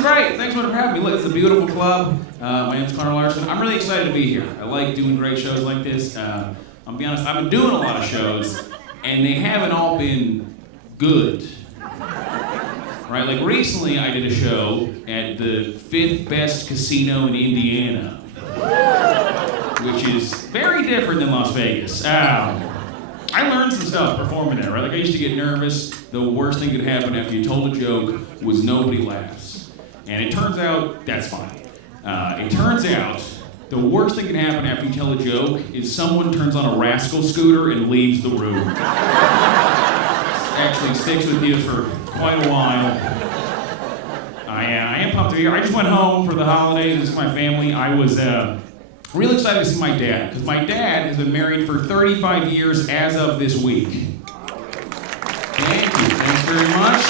is great. Thanks for having me. Look, it's a beautiful club. My name's Larsen. I'm really excited to be here. I like doing great shows like this. I'll be honest, I've been doing a lot of shows, and they haven't all been good. Right? Like recently, I did a show at the 5th best casino in Indiana, which is very different than Las Vegas. I learned some stuff performing there, right? Like I used to get nervous. The worst thing that could happen after you told a joke was nobody laughs. And it turns out that's fine. It turns out the worst thing that can happen after you tell a joke is someone turns on a rascal scooter and leaves the room. Actually sticks with you for quite a while. I am pumped to be here. I just went home for the holidays. This is my family. I was really excited to see my dad, because my dad has been married for 35 years as of this week. Thank you. Thanks very much.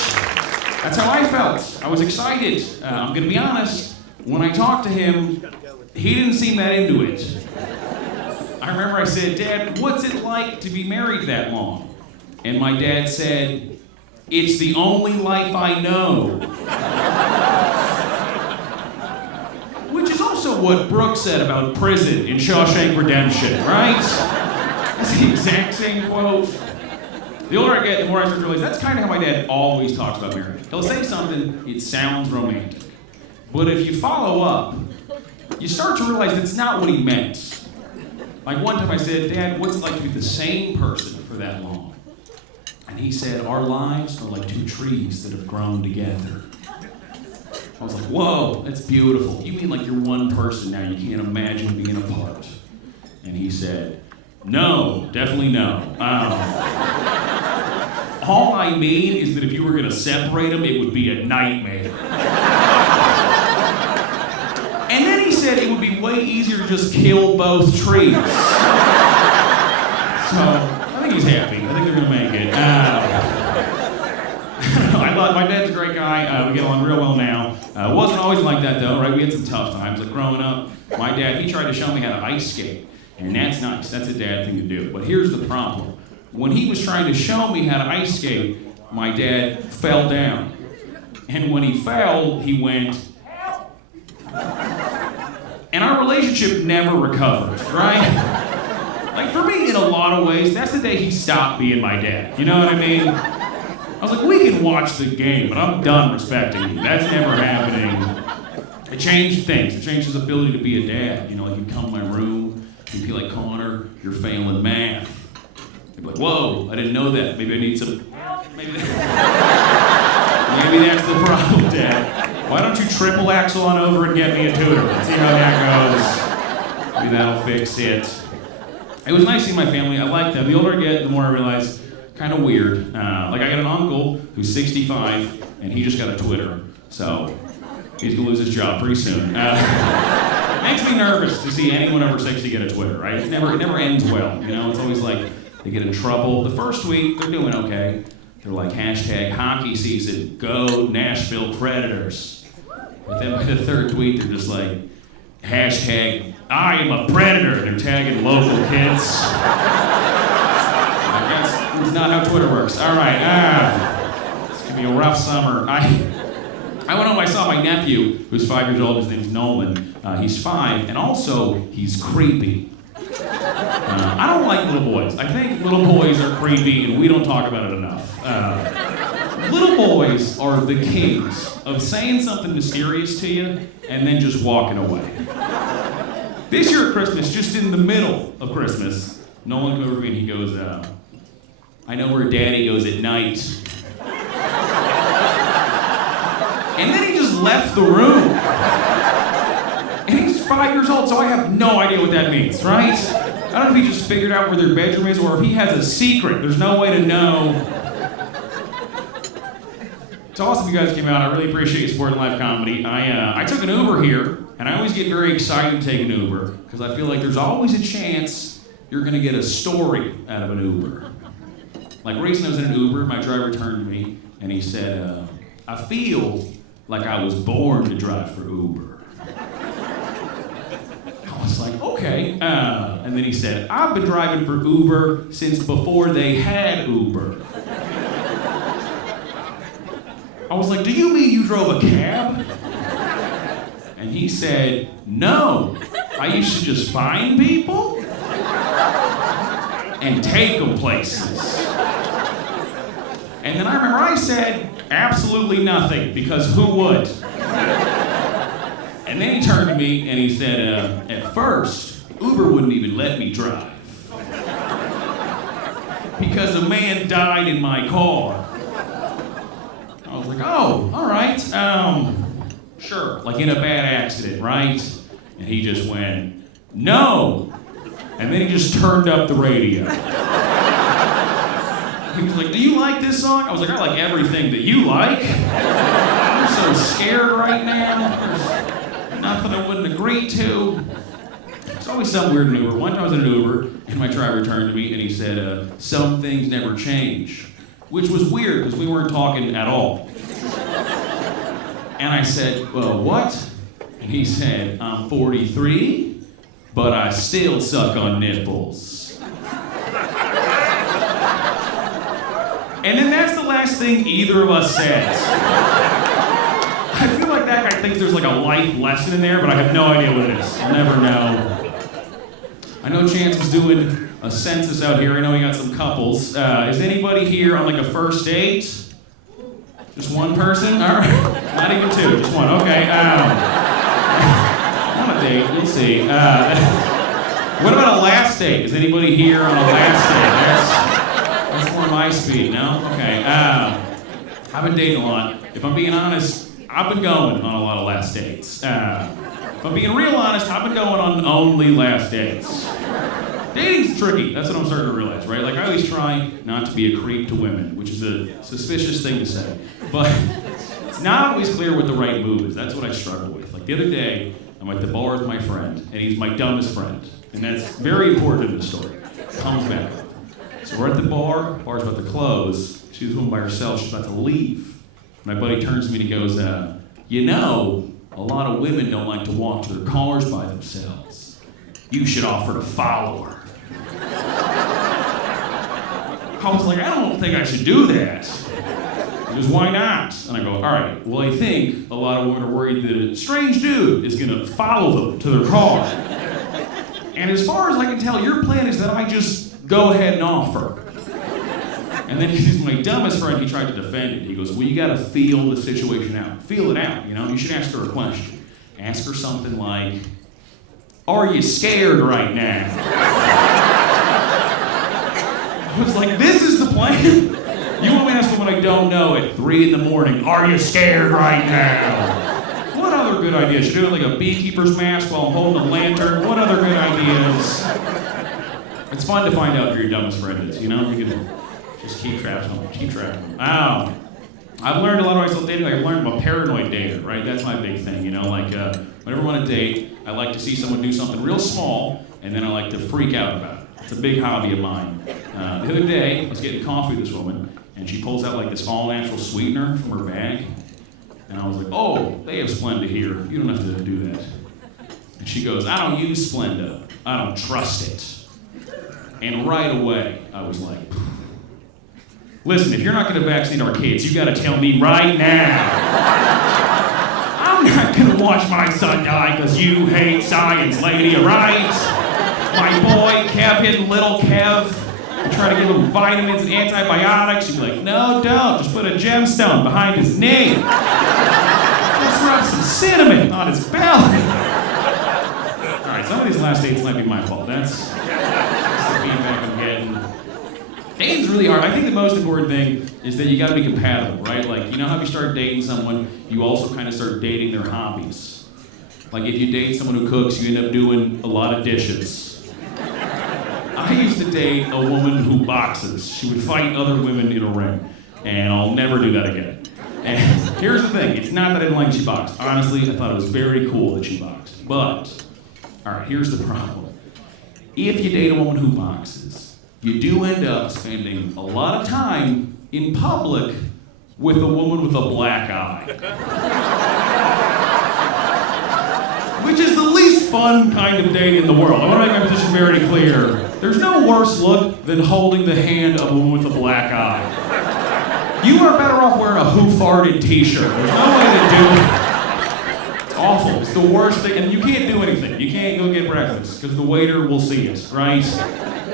That's how I felt. I was excited. I'm going to be honest. When I talked to him, he didn't seem that into it. I remember I said, "Dad, what's it like to be married that long?" And my dad said, "It's the only life I know." Which is also what Brooke said about prison in Shawshank Redemption, right? That's the exact same quote. The older I get, the more I start to realize that's kind of how my dad always talks about marriage. He'll say something, it sounds romantic. But if you follow up, you start to realize that's not what he meant. Like one time I said, "Dad, what's it like to be the same person for that long?" And he said, "Our lives are like two trees that have grown together." I was like, "Whoa, that's beautiful. You mean like you're one person now, you can't imagine being apart?" And he said, "No, definitely no. All I mean is that if you were gonna separate them, it would be a nightmare." And then he said it would be way easier to just kill both trees. So, I think he's happy. I think they're gonna make it. My dad's a great guy. We get along real well now. It wasn't always like that though, right? We had some tough times. Like growing up, my dad, he tried to show me how to ice skate. And that's nice. That's a dad thing to do. But here's the problem. When he was trying to show me how to ice skate, my dad fell down. And when he fell, he went, and our relationship never recovered, right? Like for me, in a lot of ways, that's the day he stopped being my dad. You know what I mean? I was like, we can watch the game, but I'm done respecting you. That's never happening. It changed things. It changed his ability to be a dad. You know, like he'd come to my room, he'd be like, "Connor, you're failing math." I'd be like, "Whoa, I didn't know that. Maybe I need some help. Maybe that's the problem, Dad. Why don't you triple axel on over and get me a tutor? Let's see how that goes. Maybe that'll fix it." It was nice seeing my family. I like them. The older I get, the more I realize, kind of weird. Like I got an uncle who's 65, and he just got a Twitter. So he's gonna lose his job pretty soon. Makes me nervous to see anyone over 60 get a Twitter, right? It never ends well, you know? It's always like they get in trouble. The first week, they're doing okay. They're like, #hockey season, go Nashville Predators. But then by the third week, they're just like, #I am a predator. They're tagging local kids. That's not how Twitter works. All right, it's gonna be a rough summer. I went home, I saw my nephew, who's 5 years old. His name's Nolan. He's 5, and also he's creepy. I don't like little boys. I think little boys are creepy, and we don't talk about it enough. Little boys are the kings of saying something mysterious to you and then just walking away. This year at Christmas, just in the middle of Christmas, Nolan came over to me and he goes, "I know where Daddy goes at night." And then he just left the room. And he's 5 years old, so I have no idea what that means, right? I don't know if he just figured out where their bedroom is or if he has a secret. There's no way to know. It's awesome you guys came out. I really appreciate you supporting live comedy. I took an Uber here, and I always get very excited to take an Uber because I feel like there's always a chance you're going to get a story out of an Uber. Like recently I was in an Uber, my driver turned to me, and he said, "I feel like I was born to drive for Uber." I was like, okay. And then he said, "I've been driving for Uber since before they had Uber." I was like, "Do you mean you drove a cab?" he said, no, I used to just find people and take them places. And then I remember I said, absolutely nothing, because who would? And then he turned to me and he said, at first, Uber wouldn't even let me drive. Because a man died in my car. I was like, oh, all right, sure, like in a bad accident, right? And he just went, no. And then he just turned up the radio. He was like, do you like this song? I was like, I like everything that you like. I'm so scared right now. There's nothing I wouldn't agree to. It's always something weird in Uber. One time I was in an Uber, and my driver turned to me and he said, some things never change. Which was weird, because we weren't talking at all. And I said, well, what? And he said, I'm 43, but I still suck on nipples. And then that's the last thing either of us says. I feel like that guy thinks there's like a life lesson in there, but I have no idea what it is. I'll never know. I know Chance was doing a census out here. I know he got some couples. Is anybody here on like a first date? Just one person? All right. Not even two, just one. Okay. On a date, we'll see. What about a last date? Is anybody here on a last date? That's more my speed, no? Okay. I've been dating a lot. If I'm being honest, I've been going on a lot of last dates. If I'm being real honest, I've been going on only last dates. Dating's tricky. That's what I'm starting to realize, right? Like, I always try not to be a creep to women, which is a suspicious thing to say. But it's not always clear what the right move is. That's what I struggle with. Like, the other day, I'm at the bar with my friend, and he's my dumbest friend. And that's very important in the story. Comes back up. So we're at the bar's about to close. She's home by herself, she's about to leave. My buddy turns to me and he goes, you know, a lot of women don't like to walk to their cars by themselves. You should offer to follow her. I was like, I don't think I should do that. He goes, why not? And I go, all right, well, I think a lot of women are worried that a strange dude is gonna follow them to their car. And as far as I can tell, your plan is that I just go ahead and offer. And then he's my dumbest friend, he tried to defend it. He goes, well, you gotta feel the situation out. Feel it out, you know? You should ask her a question. Ask her something like, are you scared right now? I was like, this is the plan? You want me to ask someone I don't know at 3 a.m, are you scared right now? What other good ideas? Should I do like a beekeeper's mask while I'm holding a lantern? What other good ideas? It's fun to find out who your dumbest friend is, you know? You can just keep track of them, keep track of them. I've learned a lot of myself dating. Like, I've learned I'm a paranoid dater, right? That's my big thing, you know? Like, whenever I want to date, I like to see someone do something real small, and then I like to freak out about it. It's a big hobby of mine. The other day, I was getting coffee with this woman, and she pulls out like this all-natural sweetener from her bag, and I was like, oh, they have Splenda here. You don't have to do that. And she goes, I don't use Splenda. I don't trust it. And right away, I was like, listen, if you're not going to vaccinate our kids, you got to tell me right now. I'm not going to watch my son die because you hate science, lady, all right? My boy, Kevin, little Kev, I try to give him vitamins and antibiotics. You'd be like, no, don't. Just put a gemstone behind his knee. Just rub some cinnamon on his belly. All right, some of these last dates might be my fault. That's the feedback I'm getting. Dating's really hard. I think the most important thing is that you gotta be compatible, right? Like, you know how if you start dating someone, you also kind of start dating their hobbies. Like, if you date someone who cooks, you end up doing a lot of dishes. I used to date a woman who boxes. She would fight other women in a ring, and I'll never do that again. And here's the thing, it's not that I didn't like she boxed. Honestly, I thought it was very cool that she boxed. But, all right, here's the problem. If you date a woman who boxes, you do end up spending a lot of time in public with a woman with a black eye. Which is the least fun kind of date in the world. I want to make my position very clear. There's no worse look than holding the hand of a woman with a black eye. You are better off wearing a who farted t-shirt. There's no way to do it. It's awful. It's the the worst thing, and you can't do anything. You can't go get breakfast, because the waiter will see it, right?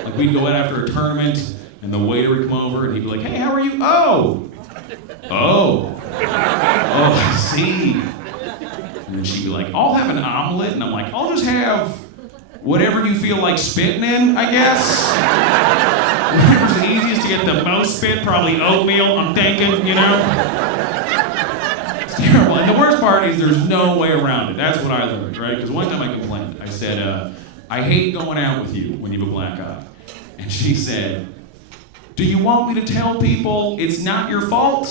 Like, we'd go out after a tournament, and the waiter would come over, and he'd be like, hey, how are you? Oh, I see. And then she'd be like, I'll have an omelet, and I'm like, I'll just have whatever you feel like spitting in, I guess. Whatever's the easiest to get the most spit, probably oatmeal, I'm thinking, you know? It's terrible. And the worst part is there's no way around it. That's what I learned, right? Because one time I complained. I said, I hate going out with you when you have a black eye. And she said, do you want me to tell people it's not your fault?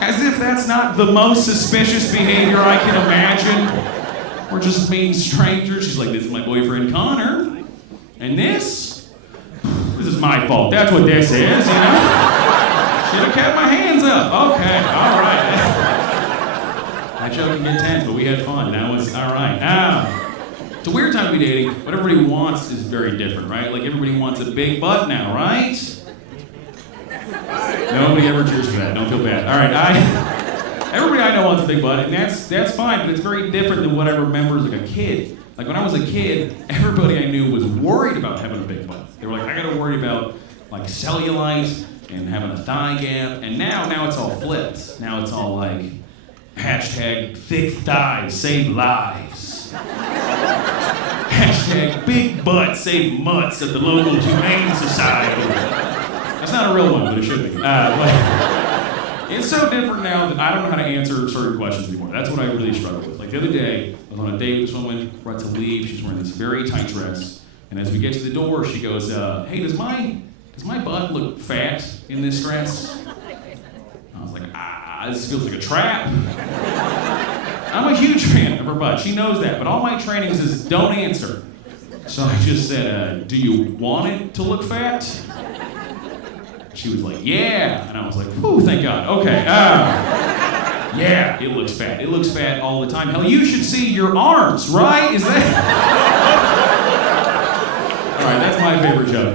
As if that's not the most suspicious behavior I can imagine. We're just mean strangers. She's like, this is my boyfriend Connor. And this is my fault. That's what this is, you know? Should have kept my hands up. Okay, all right. That joke can get tense, but we had fun. That was all right. It's a weird time to be dating. What everybody wants is very different, right? Like, everybody wants a big butt now, right? Nobody ever cheers for that. Don't feel bad. All right, everybody I know wants a big butt, and that's fine, but it's very different than what I remember as like a kid. Like, when I was a kid, everybody I knew was worried about having a big butt. They were like, I gotta worry about like cellulite and having a thigh gap, and now it's all flipped. Now it's all like hashtag thick thighs save lives. Hashtag big butt save mutts at the local humane society. That's not a real one, but it should be. It's so different now that I don't know how to answer certain questions anymore. That's what I really struggle with. Like, the other day, I was on a date with this woman, we're about to leave, she's wearing this very tight dress, and as we get to the door, she goes, hey, does my butt look fat in this dress? I was like, this feels like a trap. I'm a huge fan of her butt, she knows that, but all my training says don't answer. So I just said, do you want it to look fat? She was like, yeah, and I was like, whew, thank God, okay. Yeah, it looks fat. It looks fat all the time. Hell, you should see your arms, right? Is that? All right, that's my favorite joke.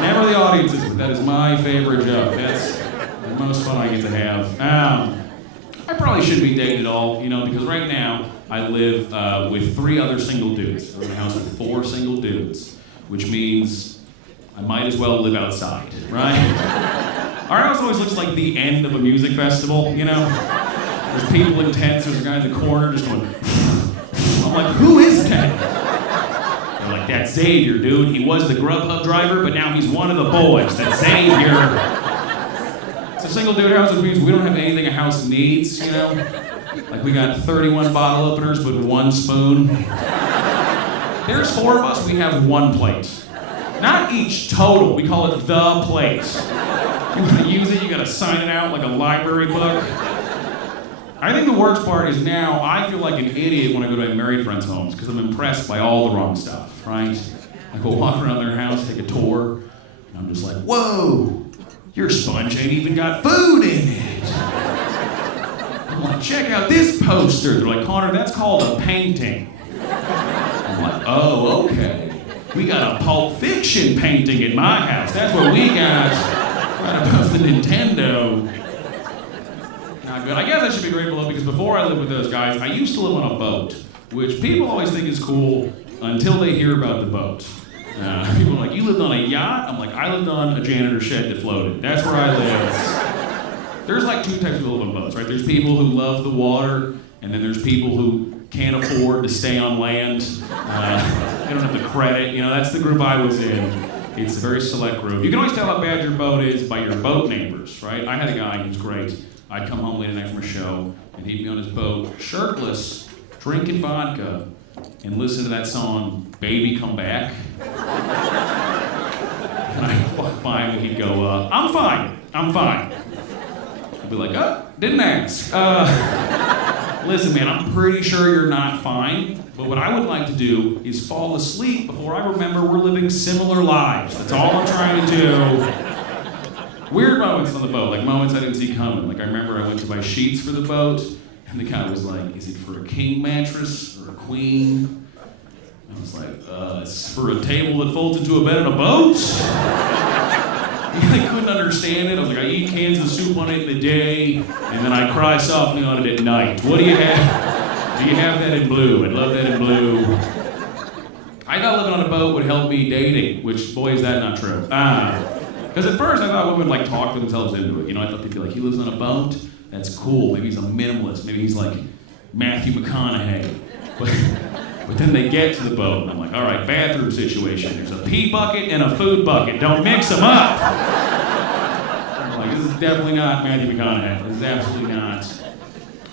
Never the audience's, but that is my favorite joke. That's the most fun I get to have. I probably shouldn't be dating at all, you know, because right now I live with 3 other single dudes. I'm in a house with 4 single dudes, which means I might as well live outside, right? Our house always looks like the end of a music festival, you know? There's people in tents, there's a guy in the corner just going, I'm like, who is that? They're like, that's Xavier, dude. He was the Grubhub driver, but now he's one of the boys. That's Xavier. It's a single dude house, which means we don't have anything a house needs, you know? Like, we got 31 bottle openers, but 1 spoon. There's 4 of us, we have 1 plate. Not each, total. We call it the plate. You want to use it, you got to sign it out like a library book. I think the worst part is now I feel like an idiot when I go to my married friends' homes because I'm impressed by all the wrong stuff, right? I go walk around their house, take a tour, and I'm just like, whoa, your sponge ain't even got food in it. I'm like, check out this poster. They're like, Connor, that's called a painting. I'm like, oh, okay. We got a Pulp Fiction painting in my house. That's what we got. Right above the Nintendo. Not good. I guess I should be grateful though, because before I lived with those guys, I used to live on a boat, which people always think is cool until they hear about the boat. People are like, you lived on a yacht? I'm like, I lived on a janitor shed that floated. That's where I lived. There's like 2 types of people who live on boats, right? There's people who love the water, and then there's people who can't afford to stay on land. They don't have the credit. You know, that's the group I was in. It's a very select group. You can always tell how bad your boat is by your boat neighbors, right? I had a guy who's great. I'd come home late at night from a show, and he'd be on his boat, shirtless, drinking vodka, and listen to that song, Baby Come Back. And I'd walk by him, and he'd go, I'm fine. I'd be like, oh, didn't ask. Listen, man, I'm pretty sure you're not fine, but what I would like to do is fall asleep before I remember we're living similar lives. That's all I'm trying to do. Weird moments on the boat, like moments I didn't see coming. Like, I remember I went to buy sheets for the boat, and the guy was like, is it for a king mattress or a queen? I was like, it's for a table that folds into a bed on a boat? He couldn't understand it. I was like, I eat cans of soup on it in the day, and then I cry softly on it at night. What do you have? Do you have that in blue? I'd love that in blue. I thought living on a boat would help me dating, which, boy, is that not true. Because at first I thought women would like talk themselves into it. You know, I thought they'd be like, he lives on a boat? That's cool. Maybe he's a minimalist. Maybe he's like Matthew McConaughey. But then they get to the boat, and I'm like, all right, bathroom situation. There's a pee bucket and a food bucket. Don't mix them up. I'm like, this is definitely not Matthew McConaughey. This is absolutely not.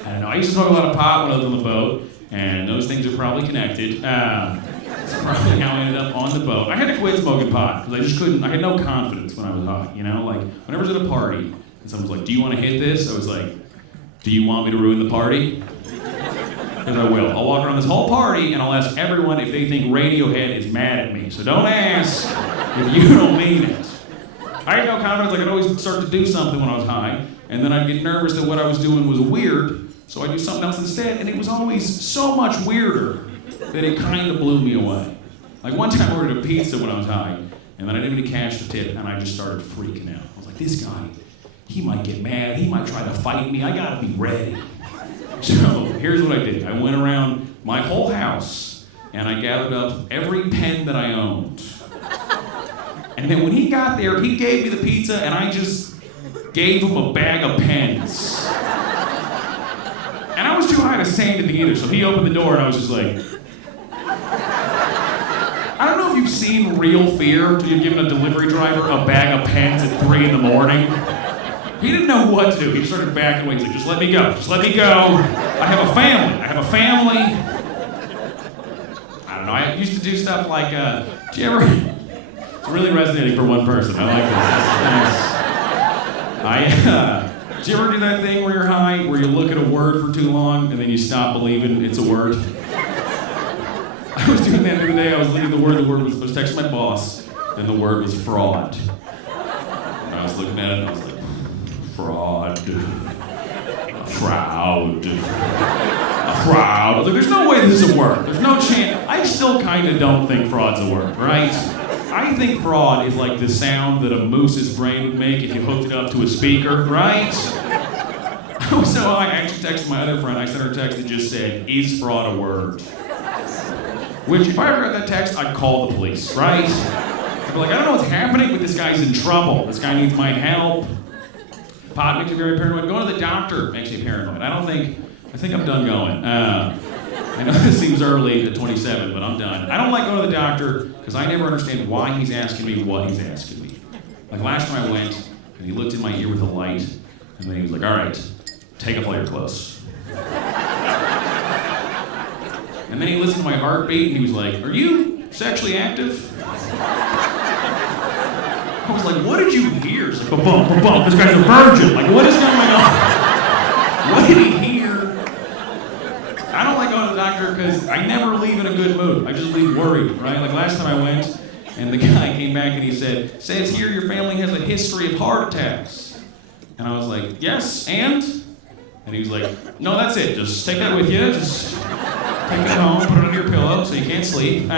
I don't know. I used to smoke a lot of pot when I was on the boat, and those things are probably connected. That's probably how I ended up on the boat. I had to quit smoking pot, because I just couldn't, I had no confidence when I was high, you know? Like, whenever I was at a party, and someone was like, do you want to hit this? I was like, do you want me to ruin the party? Because I will. I'll walk around this whole party and I'll ask everyone if they think Radiohead is mad at me. So don't ask if you don't mean it. I had no confidence. I could always start to do something when I was high, and then I'd get nervous that what I was doing was weird, so I'd do something else instead, and it was always so much weirder that it kind of blew me away. Like one time I ordered a pizza when I was high, and then I didn't have any cash to tip, and I just started freaking out. I was like, this guy, he might get mad, he might try to fight me, I gotta be ready. So here's what I did. I went around my whole house and I gathered up every pen that I owned. And then when he got there, he gave me the pizza and I just gave him a bag of pens. And I was too high to say anything either, so he opened the door and I was just like... I don't know if you've seen Real Fear till you've given a delivery driver a bag of pens at 3 in the morning. He didn't know what to do. He started backing away. He's like, just let me go. Just let me go. I have a family. I have a family. I don't know. I used to do stuff like, do you ever... It's really resonating for one person. I like this. Nice. Do you ever do that thing where you're high, where you look at a word for too long, and then you stop believing it's a word? I was doing that the other day. I was leaving the word was, I was texting my boss, and the word was fraud. And I was looking at it, and I was like, fraud, a fraud, a fraud. I was like, there's no way this is a word. There's no chance. I still kind of don't think fraud's a word, right? I think fraud is like the sound that a moose's brain would make if you hooked it up to a speaker, right? So I actually texted my other friend. I sent her a text that just said, is fraud a word? Which, if I ever got that text, I'd call the police, right? I'd be like, I don't know what's happening, but this guy's in trouble. This guy needs my help. Pot makes me very paranoid. Going to the doctor makes me paranoid. I think I'm done going. I know this seems early at 27, but I'm done. I don't like going to the doctor because I never understand why he's asking me what he's asking me. Like last time I went, and he looked in my ear with a light, and then he was like, all right, take off all your clothes. And then he listened to my heartbeat, and he was like, are you sexually active? I was like, what did you hear? It's like, ba-bum, ba-bum, this guy's a virgin. Like, what is going on? What did he hear? I don't like going to the doctor because I never leave in a good mood. I just leave worried, right? Like last time I went, and the guy came back and he said, says here your family has a history of heart attacks. And I was like, yes, and? And he was like, no, that's it. Just take that with you. Just take it home, put it under your pillow so you can't sleep.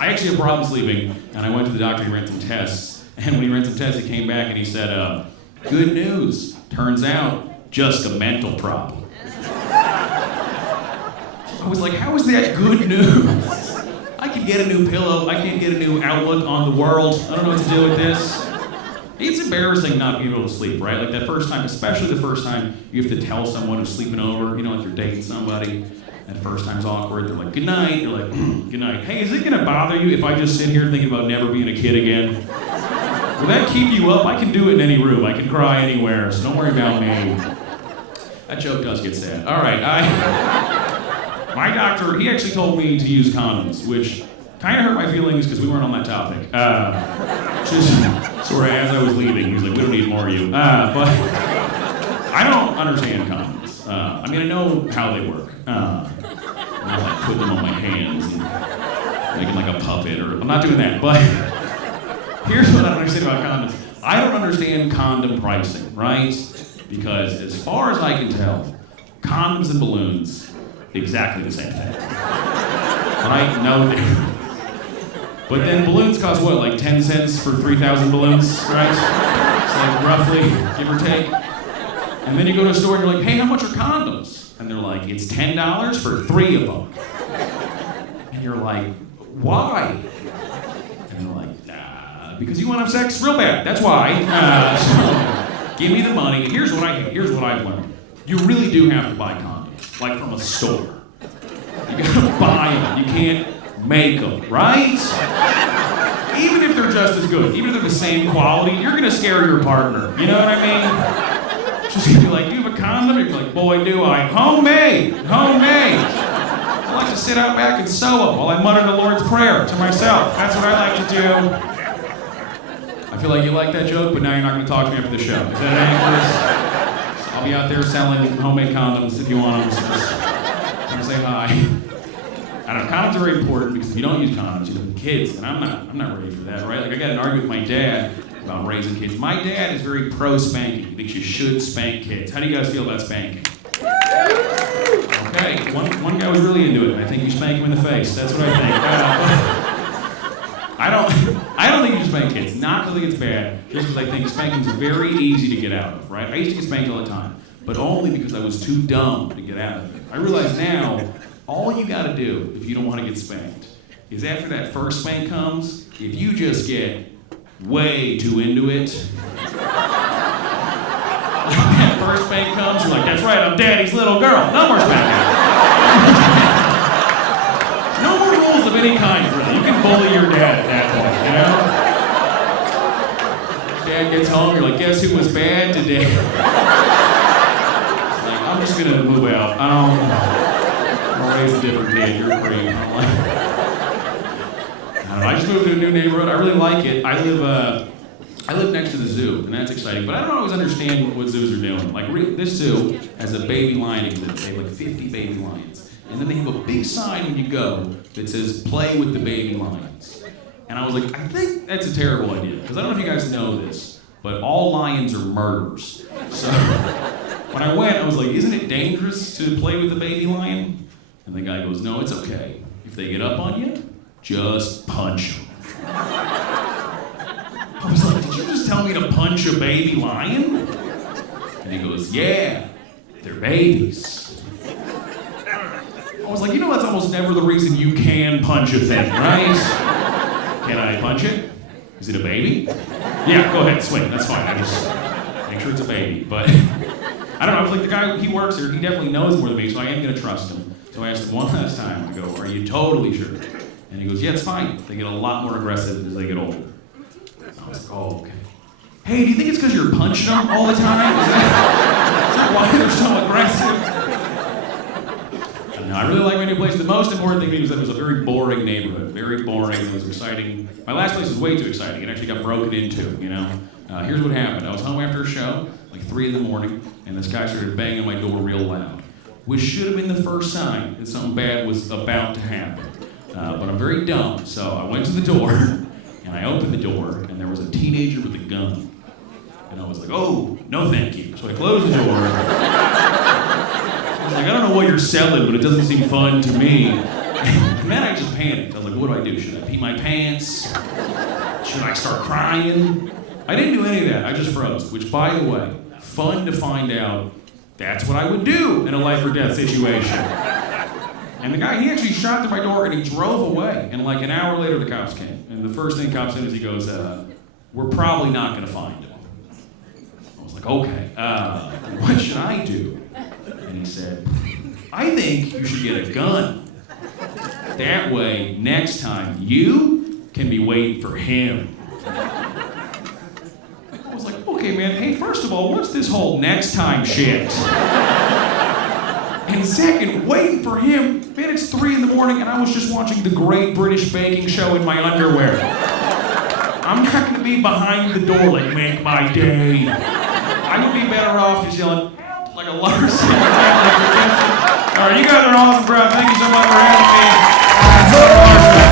I actually have problems sleeping, and I went to the doctor, he ran some tests, and when he ran some tests, he came back and he said, good news, turns out, just a mental problem. I was like, how is that good news? I can get a new pillow, I can't get a new outlook on the world, I don't know what to do with this. It's embarrassing not being able to sleep, right? Like that first time, especially the first time you have to tell someone who's sleeping over, you know, like you're dating somebody. That first time's awkward. They're like, good night. You're like, good night. Hey, is it gonna bother you if I just sit here thinking about never being a kid again? Will that keep you up? I can do it in any room. I can cry anywhere, so don't worry about me. That joke does get sad. All right, my doctor, he actually told me to use condoms, which kind of hurt my feelings because we weren't on that topic. Just sort of as I was leaving, he was like, we don't need more of you. But I don't understand condoms. I mean, I know how they work. I was like putting them on my hands and making like a puppet, or I'm not doing that, but here's what I don't understand about condoms. I don't understand condom pricing, right? Because as far as I can tell, condoms and balloons, exactly the same thing. Right? No difference. But then balloons cost what, like 10 cents for 3,000 balloons, right? It's like roughly, give or take. And then you go to a store and you're like, hey, how much are condoms? And they're like, it's $10 for 3 of them. And you're like, why? And they're like, because you want to have sex real bad. That's why. So give me the money. Here's what I've learned. You really do have to buy condoms, like from a store. You gotta buy them. You can't make them, right? Even if they're just as good, even if they're the same quality, you're gonna scare your partner. You know what I mean? She's gonna be like, do you have a condom? You're like, boy, do I. Homemade. I like to sit out back and sew them while I mutter the Lord's Prayer to myself. That's what I like to do. I feel like you like that joke, but now you're not gonna talk to me after the show. Is that it? I'll be out there selling homemade condoms if you want them. So just come say hi. I don't know, condoms are very important because if you don't use condoms, you have kids, and I'm not ready for that, right? Like I got in an argument with my dad about raising kids. My dad is very pro spanking. He thinks you should spank kids. How do you guys feel about spanking? Okay, one guy was really into it, and I think you spank him in the face. That's what I think. I don't think you should spank kids. Not because I think it's bad, just because I think spanking's very easy to get out of, right? I used to get spanked all the time, but only because I was too dumb to get out of it. I realize now, all you gotta do if you don't want to get spanked is after that first spank comes, if you just get way too into it, that first spank comes, you're like, that's right, I'm daddy's little girl. No more spanking. No more rules of any kind, really. You can bully your dad at that point, you know? Dad gets home, you're like, guess who was bad today? It's like, I'm just gonna move out. I'll raise a different kid, you're free. I just moved to a new neighborhood. I really like it. I live next to the zoo, and that's exciting. But I don't always understand what zoos are doing. Like this zoo has a baby lion exhibit. They have like 50 baby lions, and then they have a big sign when you go that says "Play with the baby lions." And I was like, I think that's a terrible idea because I don't know if you guys know this, but all lions are murderers. So when I went, I was like, isn't it dangerous to play with the baby lion? And the guy goes, no, it's okay. If they get up on you, just punch them. I was like, did you just tell me to punch a baby lion? And he goes, yeah, they're babies. I was like, you know that's almost never the reason you can punch a thing, right? Can I punch it? Is it a baby? Yeah, go ahead, swing, that's fine. I just make sure it's a baby. But I don't know, I was like, the guy, he works here, he definitely knows more than me, so I am gonna trust him. So I asked him one last time, I go, are you totally sure? And he goes, yeah, it's fine. They get a lot more aggressive as they get older. I was like, oh, okay. Hey, do you think it's because you're punching them all the time? Is that why they're so aggressive? I don't know, I really like my new place. The most important thing to me was that it was a very boring neighborhood. Very boring, it was exciting. My last place was way too exciting. It actually got broken into, you know? Here's what happened. I was home after a show, like 3 in the morning, and this guy started banging on my door real loud, which should have been the first sign that something bad was about to happen. But I'm very dumb, so I went to the door, and I opened the door, and there was a teenager with a gun. And I was like, oh, no thank you. So I closed the door. I was like, I don't know what you're selling, but it doesn't seem fun to me. And then I just panicked. I was like, what do I do? Should I pee my pants? Should I start crying? I didn't do any of that. I just froze, which, by the way, fun to find out that's what I would do in a life or death situation. And the guy, he actually shot through my door and he drove away. And like an hour later, the cops came. And the first thing cops said is he goes, we're probably not gonna find him. I was like, okay, what should I do? And he said, I think you should get a gun. That way, next time, you can be waiting for him. I was like, okay, man, hey, first of all, what's this whole next time shit? And second, waiting for him, man, it's 3 in the morning and I was just watching the Great British Baking Show in my underwear. I'm not gonna be behind the door like, make my day. I would be better off just yelling, like a Larsen. All right, you guys are an awesome crowd. Thank you so much for having me.